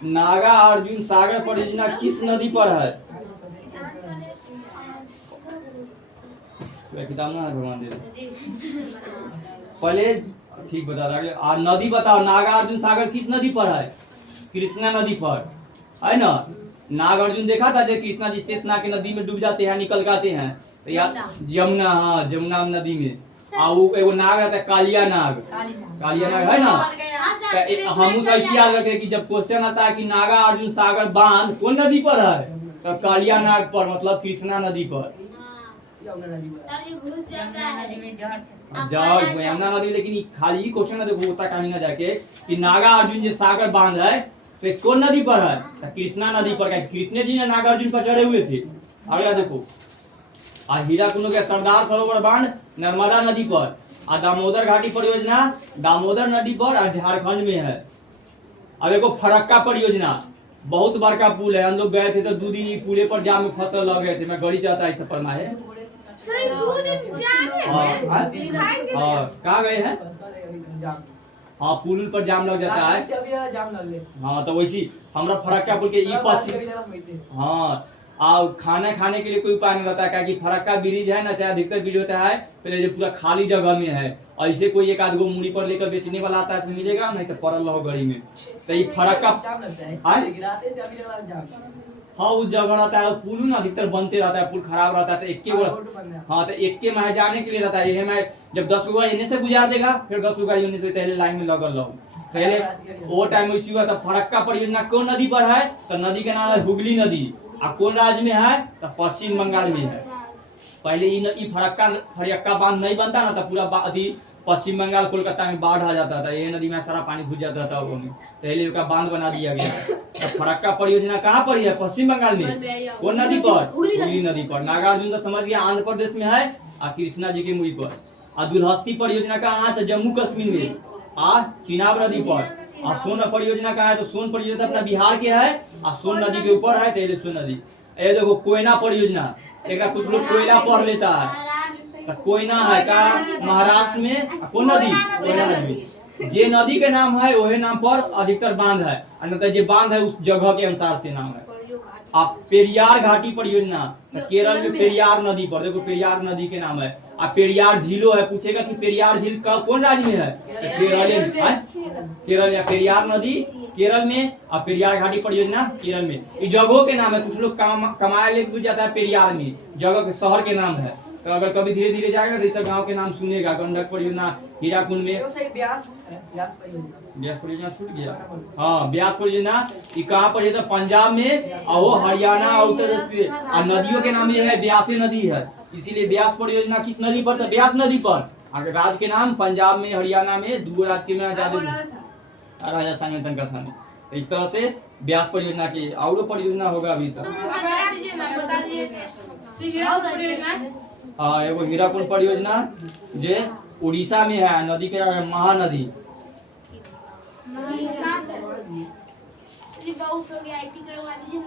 नागा अर्जुन सागर परियोजना किस नदी पर है? किताब ना भगवान दे पहले ठीक बता रहा है। नदी बताओ, नागा अर्जुन सागर किस नदी पर है? कृष्णा नदी पर है ना। नाग अर्जुन देखा था, जब कृष्णा जी शेषना के नदी में डूब जाते हैं, निकल जाते हैं तो यार यमुना, हाँ यमुना नदी में। वो एगो नाग रहता है कालिया नाग, कालिया नाग है ना। हम ऐसी याद रखे कि जब क्वेश्चन आता है कि नागा अर्जुन सागर बांध कौन नदी पर है, तो कालिया नाग पर, मतलब कृष्णा नदी पर। जाओ यमुना नदी, लेकिन खाली क्वेश्चन ना देखो होता कहीं ना जाके कि नागा अर्जुन जो सागर बांध है से कौन नदी पर है, कृष्णा नदी पर। कृष्ण जी ने नागार्जुन पर चढ़े हुए थे। अगला देखो, हीराकुंड के सरदार सरोवर बांध नर्मदा नदी पर, दामोदर घाटी परियोजना दामोदर नदी पर और झारखंड में है। अब देखो फरक्का परियोजना, बहुत बड़का पुल है। हम लोग गए थे तो 2 दिन पुले पर जाम में फसल लग गए थे। मैं गड़ी चाहता है सफर में है। कहाँ गए हैं? हाँ पुल पर जाम लग जाता है। जाम लग ले। हाँ तो वैसी हमरा फरक्का पुल के हाँ खाना खाने के लिए कोई उपाय नहीं रहता है, क्योंकि फरक्का ब्रिज है ना, चाहे अधिकतर ब्रिज होता है पहले जो पूरा खाली जगह में है। ऐसे कोई एक आध गो मूड़ी पर लेकर बेचने वाला आता है मिलेगा, नहीं तो पड़ल रहो गड़ी में। तो ये फरक्का हाँ उस जगह रहता है। पुल ना अधिकतर बनते रहता है, पुल खराब रहता है तो एक के में जाने के लिए रहता है। ये मैं जब 10 गो इन्हें से गुजार देगा, फिर 10 गो इन्हें से पहले लाइन में लगल रहो। पहले वो टाइम में हुआ था। फरक्का परियोजना कौन नदी पर है? तो नदी का नाम है हुगली नदी। और कौन राज्य में है? तो पश्चिम बंगाल में है। पहले फरक्का बांध नहीं बनता ना, तो पूरा पश्चिम बंगाल कोलकाता में बाढ़ आ जाता था। ये नदी में सारा पानी घुस जाता था। पहले का बांध बना दिया गया। तो फरक्का परियोजना कहाँ पर है? पश्चिम बंगाल में। कौन नदी पर? हुगली नदी पर। नागार्जुन तो समझ गया आंध्र प्रदेश में है, और कृष्णा जी की मुड़ी पर। और दुल्हस्ती परियोजना कहाँ है? तो जम्मू कश्मीर में, चिनाब नदी पर। और सोन परियोजना कहाँ है? तो सोन परियोजना अपना बिहार के है, और सोन नदी के ऊपर है। तो सोन नदी। ये देखो कोयना परियोजना, एक कुछ लोग कोयला पढ़ लेता है। तो कोयना है का महाराष्ट्र में। कौन नदी? कोयना नदी। जे नदी के नाम है वही नाम पर अधिकतर बांध है, अन्यथा जे बांध है उस जगह के अनुसार से नाम है। आप पेरियार घाटी परियोजना, तो केरल में पेरियार नदी पर। देखो पेरियार नदी के नाम है। और पेरियार झीलो है। पूछेगा कि पेरियार झील का कौन राज्य में है? केरल। या पेरियार नदी केरल में, और पेरियार घाटी परियोजना केरल में। ये जगहों के नाम है। कुछ लोग कमाया लेके घुस जाता है पेरियार में, जगह के शहर के नाम है। तो अगर कभी धीरे धीरे जाएगा तो इस गाँव के नाम सुनेगा। गंडक परियोजना हीराकुंड में। ब्यास परियोजना छूट गया। हाँ ब्यास परियोजना कहाँ पर है? पंजाब में, और वो हरियाणा और उत्तर प्रदेश। और नदियों के नाम ये है ब्यासी नदी है, इसीलिए ब्यास परियोजना किस नदी पर? तो ब्यास नदी पर। अगर राज्य के नाम पंजाब में, हरियाणा में, 2 राज्य के में राजस्थान में तनका। तो इस तरह से ब्यास परियोजना की और परियोजना होगा अभी तक। हाँ एगो हीराकुंड परियोजना जे उड़ीसा में है, नदी के महानदी। बहुत हो गया, IT करवा दीजिए।